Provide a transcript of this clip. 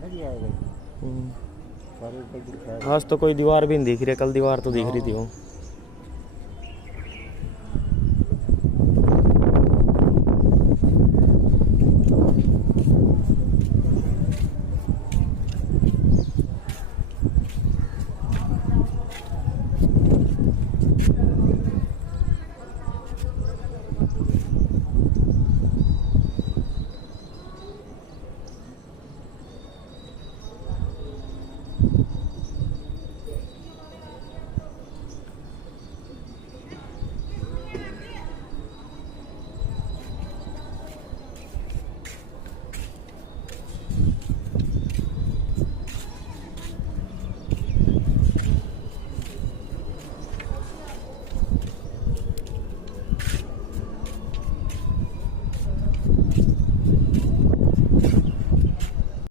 ना जी आएगा सारे ऊपर दिखाया। आज तो कोई दीवार भी नहीं दिख रही, कल दीवार तो दिख रही थी वो।